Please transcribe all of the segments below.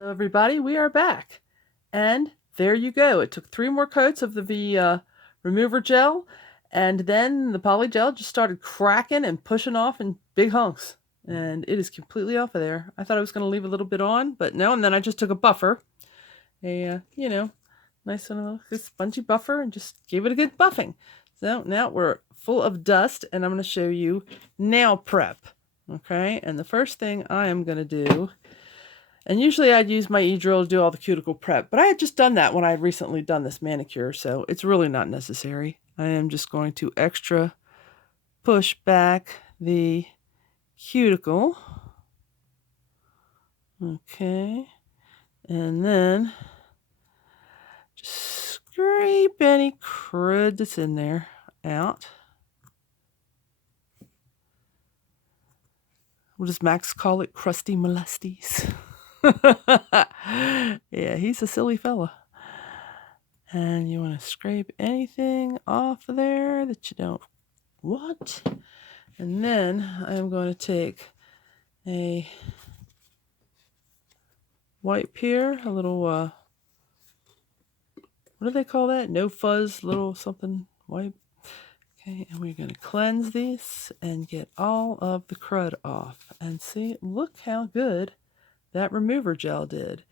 Hello everybody, we are back. And there you go. It took 3 more coats of the remover gel, and then the polygel just started cracking and pushing off in big hunks. And it is completely off of there. I thought I was going to leave a little bit on, but no, and then I just took a buffer, nice little spongy buffer, and just gave it a good buffing. So now we're full of dust, and I'm going to show you nail prep. Okay, and the first thing I am going to do, and usually I'd use my e-drill to do all the cuticle prep, but I had just done that when I had recently done this manicure, so it's really not necessary. I am just going to extra push back the cuticle. Okay. And then just scrape any crud that's in there out. What does Max call it? Crusty molesties. Yeah, he's a silly fella. And you want to scrape anything off of there that you don't want. And then I'm going to take a wipe here, a little, what do they call that? No fuzz, little something wipe. Okay, and we're going to cleanse these and get all of the crud off. And see, look how good that remover gel did.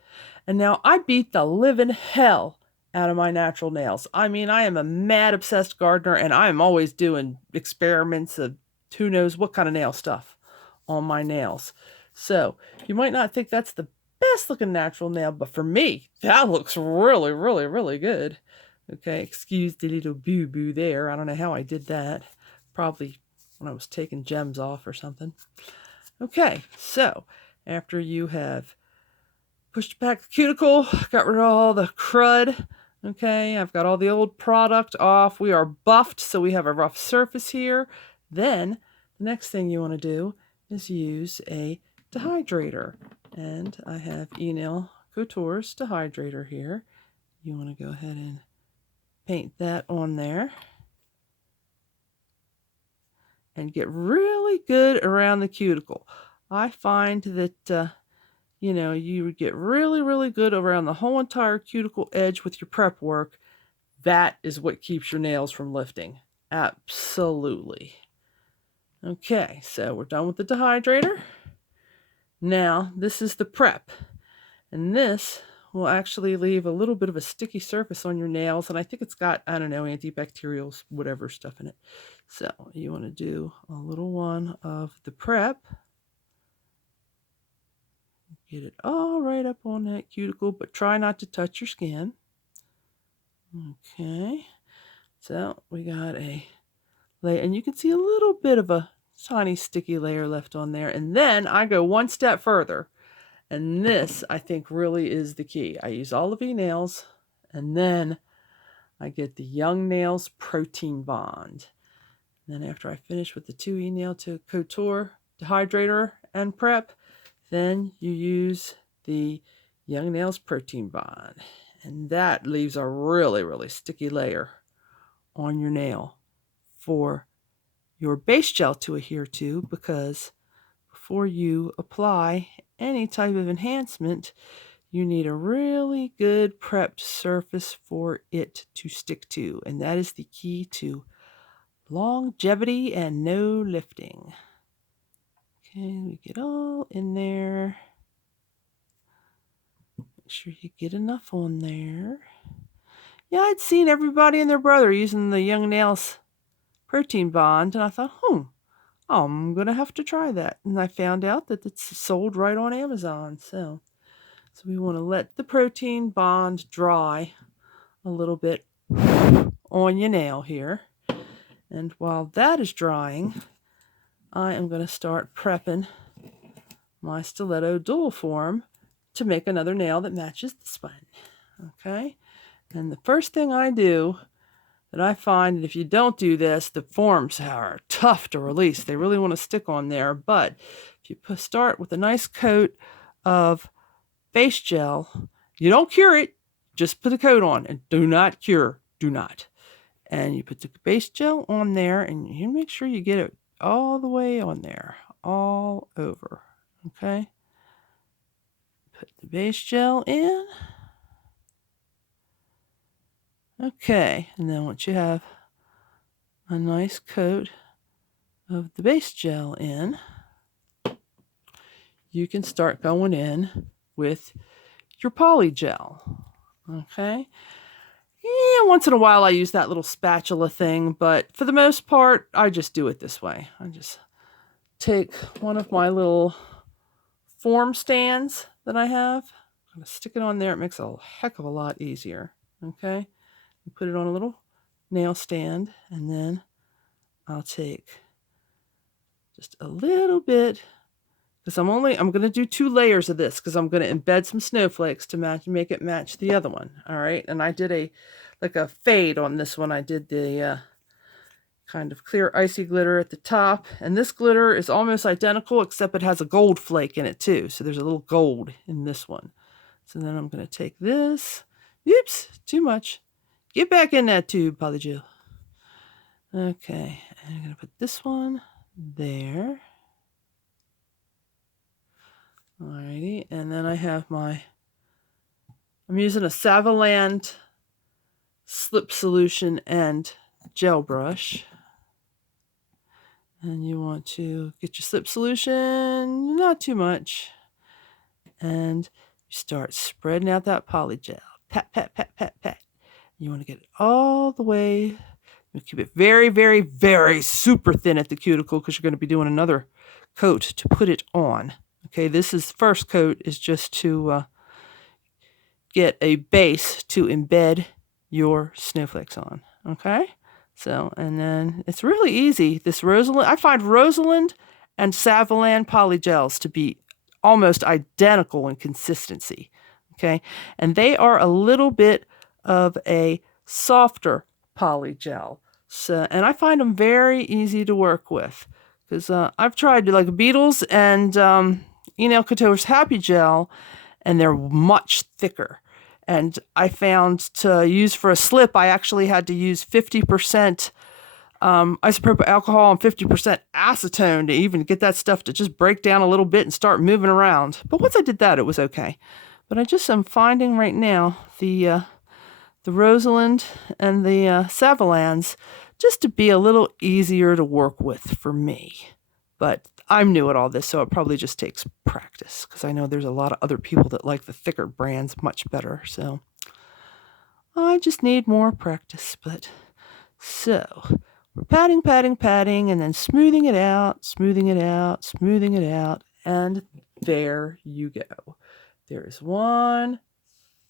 And now I beat the living hell out of my natural nails. I mean, I am a mad obsessed gardener, and I am always doing experiments of who knows what kind of nail stuff on my nails. So you might not think that's the best looking natural nail, but for me, that looks really, really, really good. Okay, excuse the little boo-boo there. I don't know how I did that. Probably when I was taking gems off or something. Okay, so after you have pushed back the cuticle, got rid of all the crud. Okay, I've got all the old product off. We are buffed, so we have a rough surface here. Then the next thing you want to do is use a dehydrator. And I have E-Nail Couture's dehydrator here. You want to go ahead and paint that on there. And get really good around the cuticle. I find that you get really, really good around the whole entire cuticle edge with your prep work. That is what keeps your nails from lifting. Absolutely. Okay, so we're done with the dehydrator. Now, this is the prep. And this will actually leave a little bit of a sticky surface on your nails. And I think it's got, I don't know, antibacterials, whatever stuff in it. So you want to do a little one of the prep. Get it all right up on that cuticle, but try not to touch your skin. Okay, so we got a layer, and you can see a little bit of a tiny sticky layer left on there. And then I go one step further, and this I think really is the key. I use olive nails, and then I get the Young Nails Protein Bond. And then after I finish with the 2 E-Nail to Couture dehydrator and prep, then you use the Young Nails Protein Bond. And that leaves a really, really sticky layer on your nail for your base gel to adhere to, because before you apply any type of enhancement, you need a really good prepped surface for it to stick to. And that is the key to longevity and no lifting. Okay, we get all in there. Make sure you get enough on there. Yeah, I'd seen everybody and their brother using the Young Nails Protein Bond, and I thought, I'm going to have to try that. And I found out that it's sold right on Amazon. So we want to let the protein bond dry a little bit on your nail here. And while that is drying, I am going to start prepping my stiletto dual form to make another nail that matches this one. Okay, and the first thing I do that I find that if you don't do this, the forms are tough to release. They really want to stick on there. But if you start with a nice coat of base gel, you don't cure it, just put a coat on, and do not cure. Do not. And you put the base gel on there, and you make sure you get it all the way on there, all over. Okay? Put the base gel in. Okay, and then once you have a nice coat of the base gel in, you can start going in with your Polygel. Okay. Yeah, once in a while I use that little spatula thing, but for the most part, I just do it this way. I just take one of my little form stands that I have. I'm gonna stick it on there. It makes it a heck of a lot easier. Okay. You put it on a little nail stand, and then I'll take just a little bit, because I'm going to do 2 layers of this, because I'm going to embed some snowflakes to make it match the other one. All right. And I did a fade on this one. I did the kind of clear icy glitter at the top. And this glitter is almost identical, except it has a gold flake in it too. So there's a little gold in this one. So then I'm going to take this. Oops, too much. Get back in that tube, Polygel. Okay. And I'm going to put this one there. Alrighty, and then I have I'm using a Savaland slip solution and gel brush. And you want to get your slip solution, not too much. And you start spreading out that Polygel. Pat, pat, pat, pat, pat. You want to get it all the way. You keep it very, very, very super thin at the cuticle, because you're going to be doing another coat to put it on. Okay, first coat is just to get a base to embed your snowflakes on. Okay, so, and then it's really easy. This Rosalind, I find Rosalind and Savaland polygels to be almost identical in consistency. Okay, and they are a little bit of a softer polygel. So, and I find them very easy to work with, because I've tried like Beetles and Nail Couture's Happy Gel, and they're much thicker. And I found to use for a slip, I actually had to use 50% isopropyl alcohol and 50% acetone to even get that stuff to just break down a little bit and start moving around. But once I did that, it was okay. But I just am finding right now the Rosalind and the Savalands just to be a little easier to work with for me. But I'm new at all this, so it probably just takes practice, because I know there's a lot of other people that like the thicker brands much better. So I just need more practice. But so we're patting, patting, patting, and then smoothing it out, smoothing it out, smoothing it out. And there you go. There is one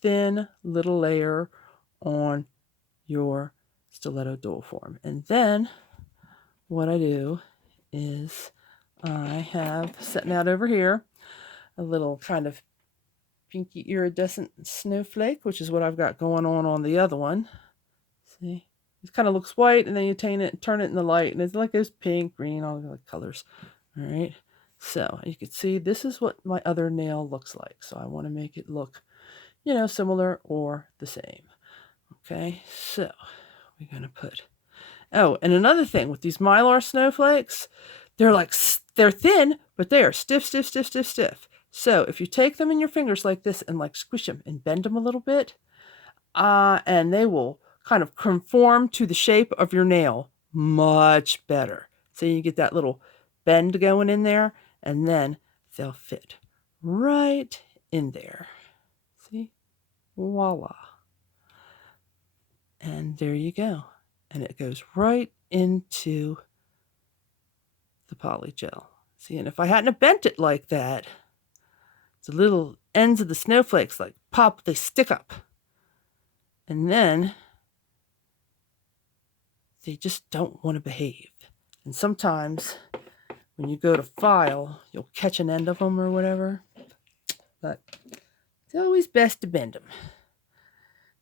thin little layer on your stiletto dual form. And then what I do is I have sitting out over here a little kind of pinky iridescent snowflake, which is what I've got going on the other one. See, it kind of looks white, and then you turn it in the light, and it's like those pink, green, all the colors. All right, so you can see this is what my other nail looks like. So I want to make it look, similar or the same. Okay, so we're gonna put. Oh, and another thing with these Mylar snowflakes, they're thin, but they are stiff, stiff, stiff, stiff, stiff. So if you take them in your fingers like this and like squish them and bend them a little bit, and they will kind of conform to the shape of your nail much better. So you get that little bend going in there, and then they'll fit right in there. See? Voila. And there you go. And it goes right into the Polygel. See, and if I hadn't have bent it like that, the little ends of the snowflakes like pop, they stick up. And then they just don't want to behave. And sometimes when you go to file, you'll catch an end of them or whatever. But it's always best to bend them.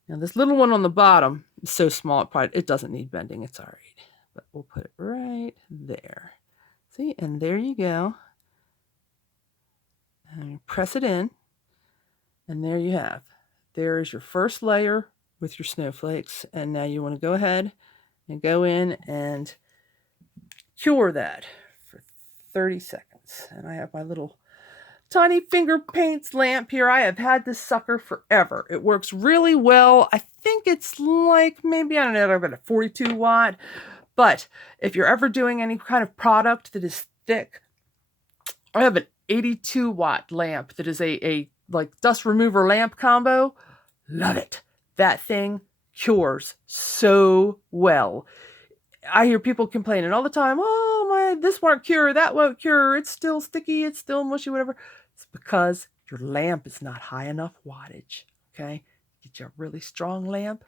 Now this little one on the bottom is so small, it doesn't need bending. It's all right. But we'll put it right there. See, and there you go. And you press it in, and there you have. There is your first layer with your snowflakes, and now you want to go ahead and go in and cure that for 30 seconds. And I have my little tiny finger paints lamp here. I have had this sucker forever. It works really well. I think it's like maybe, I don't know, about a 42 watt. But if you're ever doing any kind of product that is thick, I have an 82 watt lamp that is a like dust remover lamp combo. Love it. That thing cures so well. I hear people complaining all the time, oh my, this won't cure, that won't cure, it's still sticky, it's still mushy, whatever. It's because your lamp is not high enough wattage, okay? Get you a really strong lamp.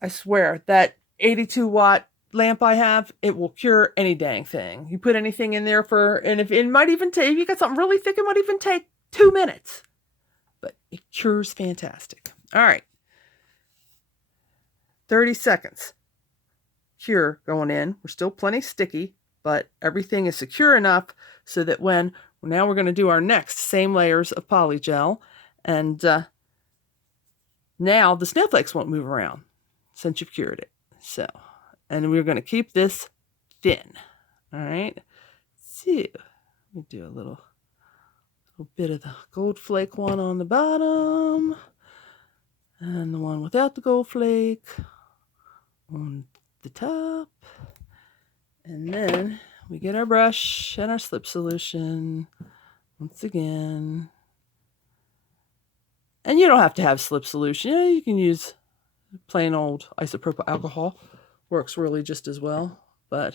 I swear, that 82 watt lamp I have, it will cure any dang thing. You put anything in there and if it might even take, if you got something really thick, it might even take 2 minutes. But it cures fantastic. All right. 30 seconds. Cure going in. We're still plenty sticky, but everything is secure enough so that now we're going to do our next same layers of polygel, and now the snowflakes won't move around since you've cured it. So, and we're going to keep this thin. All right. So we do a little bit of the gold flake one on the bottom, and the one without the gold flake on the top, and then we get our brush and our slip solution once again. And you don't have to have slip solution. You can use plain old isopropyl alcohol. Works really just as well, but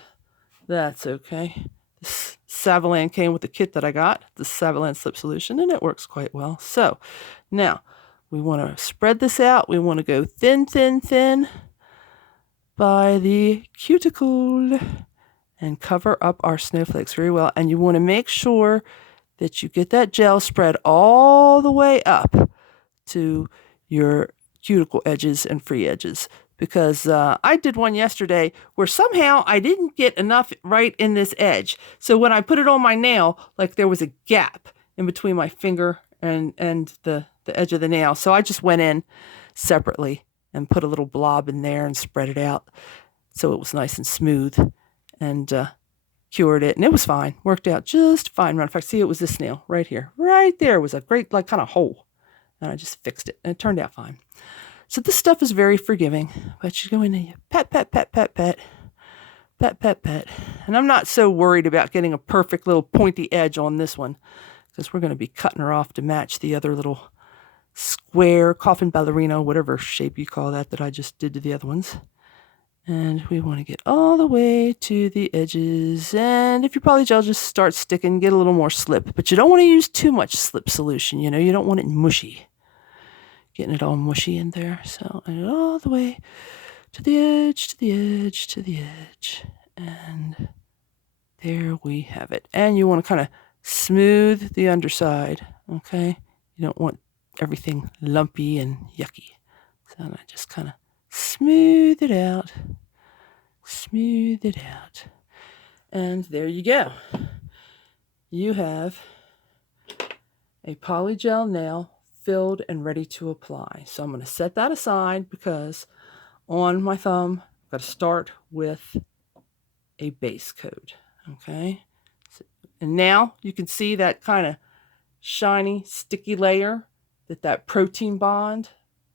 that's okay. This Savalan came with the kit that I got, the Savalan slip solution, and it works quite well. So now we want to spread this out. We want to go thin, thin, thin by the cuticle and cover up our snowflakes very well. And you want to make sure that you get that gel spread all the way up to your cuticle edges and free edges. Because I did one yesterday where somehow I didn't get enough right in this edge. So when I put it on my nail, like there was a gap in between my finger and the edge of the nail. So I just went in separately and put a little blob in there and spread it out so it was nice and smooth, and cured it. And it was fine. Worked out just fine. In fact, see, it was this nail right here. Right there was a great like kind of hole. And I just fixed it. And it turned out fine. So this stuff is very forgiving. But you go in and you pat, pat, pat, pat, pat. Pat, pat, pat. And I'm not so worried about getting a perfect little pointy edge on this one, because we're going to be cutting her off to match the other little square coffin ballerina, whatever shape you call that I just did to the other ones. And we want to get all the way to the edges. And if your polygel just starts sticking, get a little more slip. But you don't want to use too much slip solution. You don't want it mushy. Getting it all mushy in there. So all the way to the edge, to the edge, to the edge. And there we have it. And you want to kind of smooth the underside. Okay? You don't want everything lumpy and yucky. So I just kind of smooth it out. Smooth it out. And there you go. You have a polygel nail filled and ready to apply. So I'm going to set that aside because on my thumb, I've got to start with a base coat. Okay? And now you can see that kind of shiny, sticky layer that protein bond,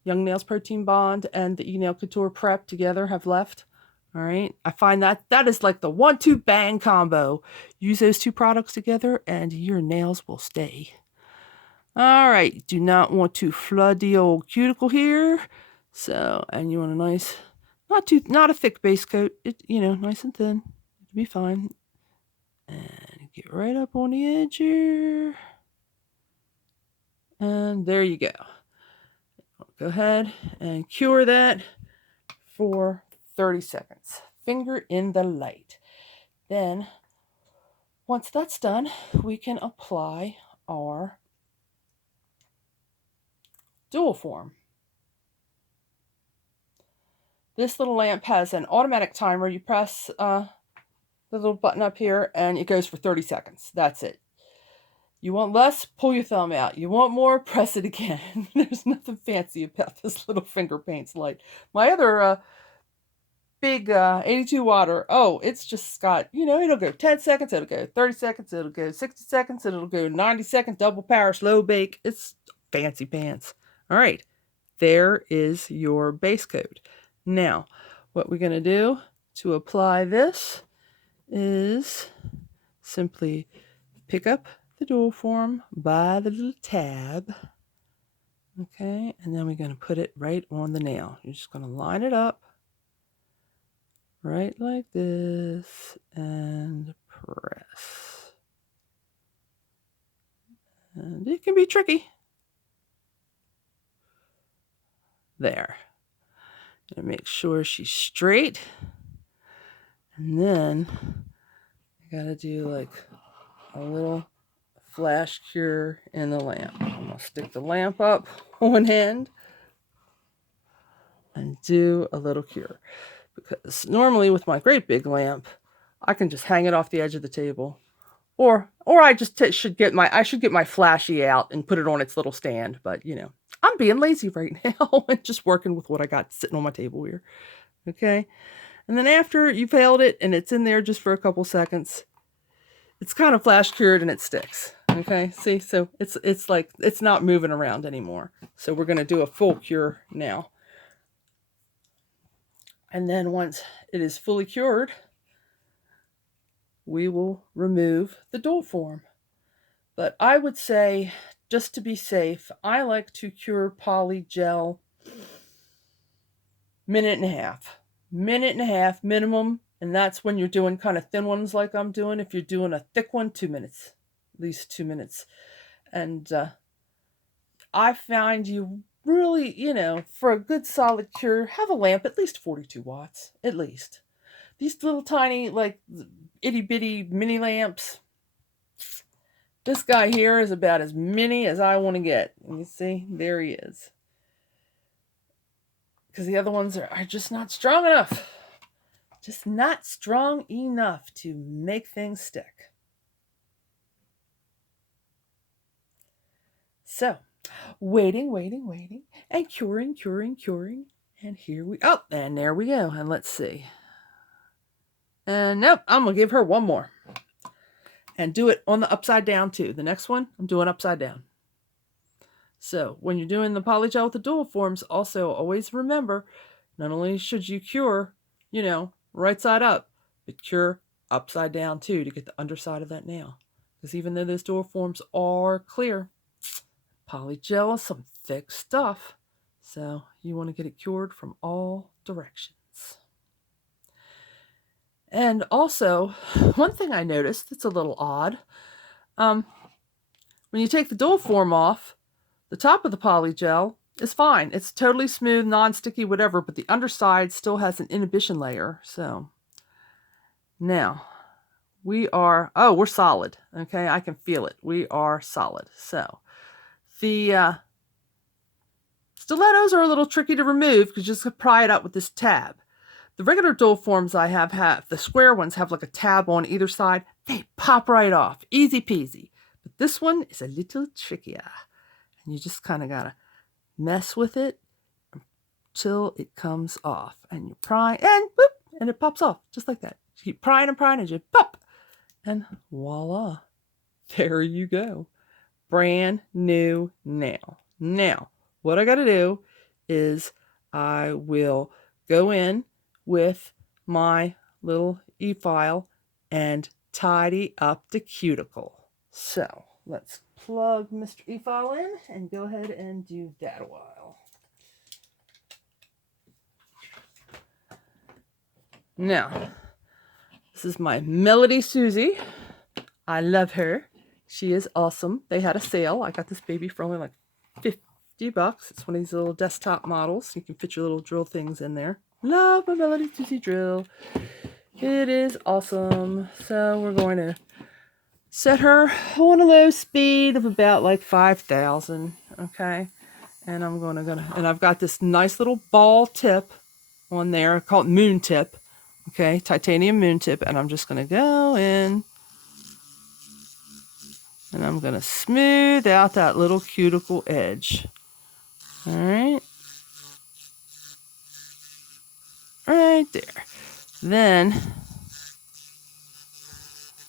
Young Nails Protein Bond, and the E-Nail Couture Prep together have left. All right. I find that is like the 1-2 bang combo. Use those two products together and your nails will stay. All right. Do not want to flood the old cuticle here. So, and you want a nice, not a thick base coat. Nice and thin. It'll be fine. And get right up on the edge here. And there you go. Go ahead and cure that for 30 seconds. Finger in the light. Then, once that's done, we can apply our dual form. This little lamp has an automatic timer. You press the little button up here and it goes for 30 seconds. That's it. You want less? Pull your thumb out. You want more? Press it again. There's nothing fancy about this little finger paints light. My other big 82 water. Oh, it's just got, you know, it'll go 10 seconds, it'll go 30 seconds, it'll go 60 seconds, it'll go 90 seconds, double power, slow bake. It's fancy pants. All right, there is your base coat. Now, what we're going to do to apply this is simply pick up the dual form by the little tab. Okay, and then we're going to put it right on the nail. You're just going to line it up right like this and press. And it can be tricky. There. Gonna make sure she's straight. And then I gotta do like a little flash cure in the lamp. I'm gonna stick the lamp up one end and do a little cure. Because normally with my great big lamp, I can just hang it off the edge of the table. Or I just should get my flashy out and put it on its little stand. But, you know, I'm being lazy right now and just working with what I got sitting on my table here. Okay. And then after you've held it and it's in there just for a couple seconds, it's kind of flash cured and it sticks. Okay. See, so it's like, it's not moving around anymore. So we're going to do a full cure now. And then once it is fully cured, we will remove the dual form. But I would say, just to be safe, I like to cure Polygel minute and a half. Minute and a half minimum. And that's when you're doing kind of thin ones like I'm doing. If you're doing a thick one, 2 minutes. At least 2 minutes. And I find you really, you know, for a good solid cure, have a lamp at least 42 watts. At least. These little tiny, like, itty-bitty mini lamps. This guy here is about as mini as I want to get. You see, there he is. Because the other ones are just not strong enough. Just not strong enough to make things stick. So, waiting, and curing. And here we, oh, and there we go. And let's see. And nope, I'm going to give her one more. And do it on the upside down too. The next one, I'm doing upside down. So when you're doing the Polygel with the dual forms, also always remember, not only should you cure, you know, right side up, but cure upside down too to get the underside of that nail. Because even though those dual forms are clear, Polygel is some thick stuff. So you want to get it cured from all directions. And also, one thing I noticed that's a little odd, when you take the dual form off, the top of the Polygel is fine. It's totally smooth, non-sticky, whatever, but the underside still has an inhibition layer. So now we're solid. Okay, I can feel it. We are solid. So the stilettos are a little tricky to remove because you just pry it up with this tab. The regular dual forms I have, the square ones have like a tab on either side. They pop right off. Easy peasy. But this one is a little trickier. And you just kind of got to mess with it until it comes off. And you pry and boop, and it pops off just like that. You keep prying and you pop. And voila. There you go. Brand new nail. Now, what I got to do is I will go in with my little e-file and tidy up the cuticle. So let's plug Mr. e-file in and go ahead and do that a while. Now, this is my Melody Susie. I love her. She is awesome. They had a sale. I got this baby for only like $50. It's one of these little desktop models. You can fit your little drill things in there. Love my Melody Susie drill. It is awesome. So we're going to set her on a low speed of about like 5,000. Okay. And I'm going to, and I've got this nice little ball tip on there called moon tip. Okay. Titanium moon tip. And I'm just going to go in and I'm going to smooth out that little cuticle edge. All right. right there. Then,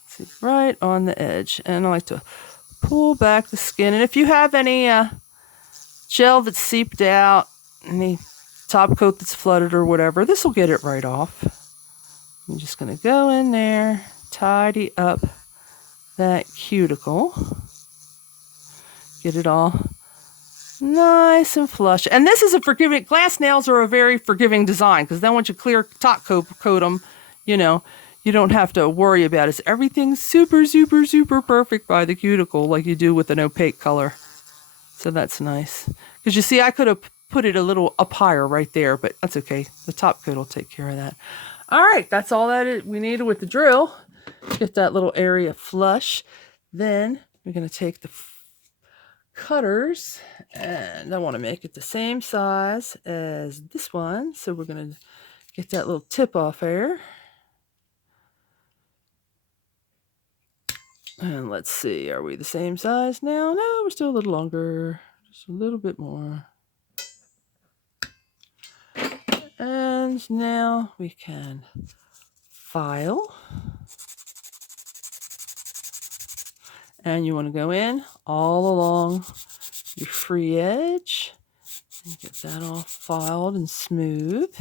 see, right on the edge. And I like to pull back the skin. And if you have any gel that's seeped out, any top coat that's flooded or whatever, this will get it right off. I'm just going to go in there, tidy up that cuticle, get it all nice and flush. And this is a forgiving, glass nails are a very forgiving design, because then once you clear top coat them, you know, you don't have to worry about it. It's everything super, super, super perfect by the cuticle, like you do with an opaque color. So that's nice. Because you see, I could have put it a little up higher right there, but that's okay. The top coat will take care of that. All right, that's all that we needed with the drill. Get that little area flush. Then we're going to take the cutters, and I want to make it the same size as this one. So we're going to get that little tip off there. And let's see, are we the same size now? No, we're still a little longer. Just a little bit more. And now we can file. And you want to go in all along your free edge and get that all filed and smooth.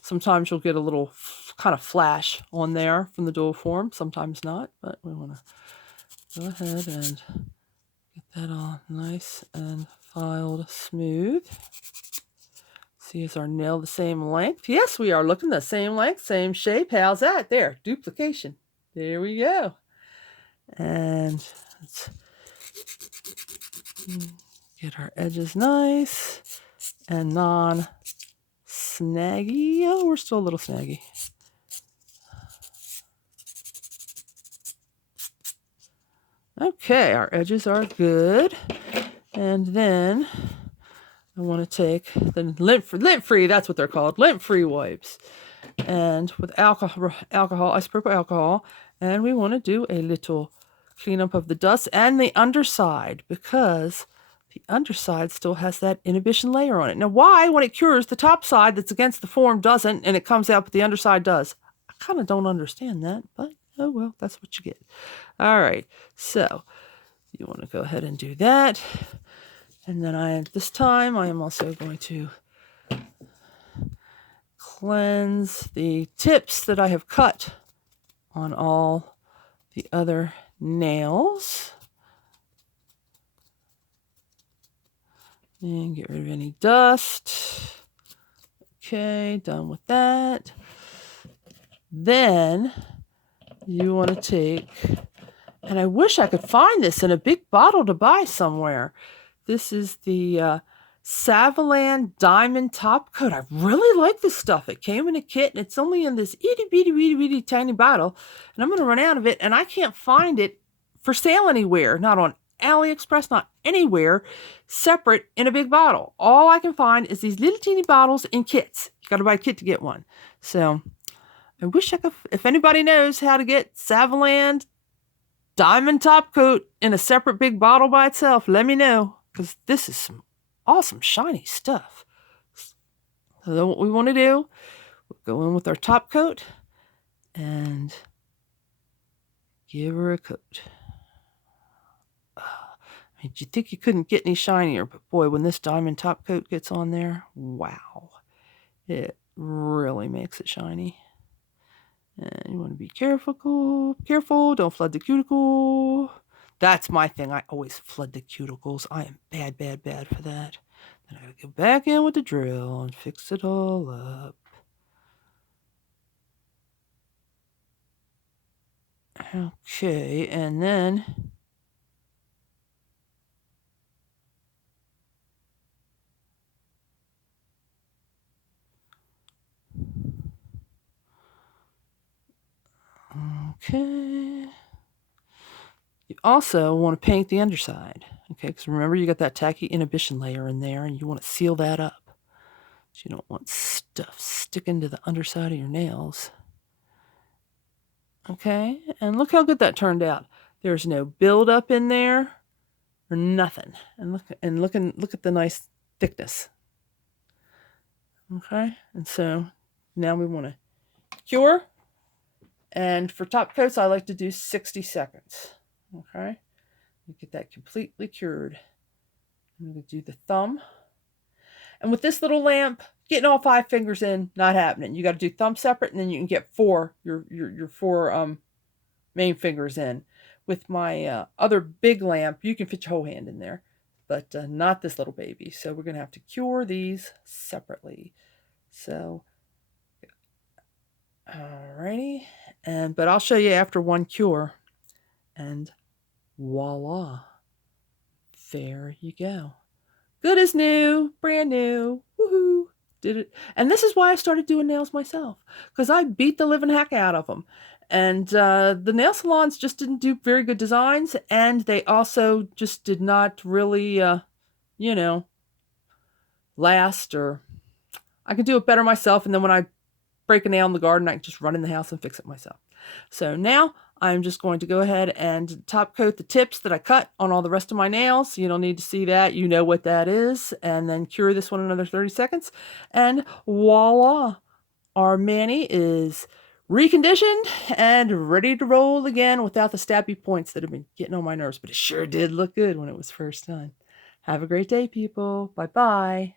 Sometimes you'll get a little kind of flash on there from the dual form, sometimes not, but we want to go ahead and get that all nice and filed smooth. See, is our nail the same length? Yes, we are looking the same length, same shape. How's that? There, duplication. There we go. And let's get our edges nice and non-snaggy. Oh, we're still a little snaggy. Okay, our edges are good. And then I want to take the lint-free, that's what they're called, lint-free wipes. And with alcohol, isopropyl alcohol, and we want to do a little cleanup of the dust and the underside, because the underside still has that inhibition layer on it. Now, why, when it cures, the top side that's against the form doesn't, and it comes out, but the underside does? I kind of don't understand that, but oh well, that's what you get. All right, so you want to go ahead and do that. And then this time I am also going to cleanse the tips that I have cut on all the other nails. And get rid of any dust. Okay, done with that. Then you want to take, and I wish I could find this in a big bottle to buy somewhere. This is the Savalan Diamond Top Coat. I really like this stuff. It came in a kit, and it's only in this itty bitty tiny bottle. And I'm going to run out of it, and I can't find it for sale anywhere. Not on AliExpress, not anywhere separate in a big bottle. All I can find is these little teeny bottles in kits. You got to buy a kit to get one. So I wish I could, if anybody knows how to get Savalan Diamond Top Coat in a separate big bottle by itself, let me know, because this is some awesome shiny stuff. So then what we want to do, we'll go in with our top coat and give her a coat. I mean, you'd think you couldn't get any shinier, but boy, when this diamond top coat gets on there, wow, it really makes it shiny. And you want to be careful, don't flood the cuticle. That's my thing. I always flood the cuticles. I am bad for that. Then I gotta go back in with the drill and fix it all up. Okay, and then okay. You also want to paint the underside, okay? Because remember, you got that tacky inhibition layer in there, and you want to seal that up. So you don't want stuff sticking to the underside of your nails. Okay, and look how good that turned out. There's no buildup in there or nothing. And look at the nice thickness. Okay, and so Now we want to cure. And for top coats, I like to do 60 seconds. Okay. Get that completely cured. I'm going to do the thumb. And with this little lamp, getting all 5 fingers in, not happening. You got to do thumb separate, and then you can get your 4 main fingers in. With my other big lamp, you can fit your whole hand in there, but not this little baby. So we're going to have to cure these separately. So, alrighty, but I'll show you after one cure, and voila, there you go. Good as new, brand new, woohoo! Did it. And this is why I started doing nails myself, because I beat the living heck out of them. And the nail salons just didn't do very good designs, and they also just did not really, last, or I could do it better myself, and then when I break a nail in the garden, I can just run in the house and fix it myself. So now I'm just going to go ahead and top coat the tips that I cut on all the rest of my nails. You don't need to see that. You know what that is. And then cure this one another 30 seconds. And voila, our mani is reconditioned and ready to roll again without the stabby points that have been getting on my nerves. But it sure did look good when it was first done. Have a great day, people. Bye-bye.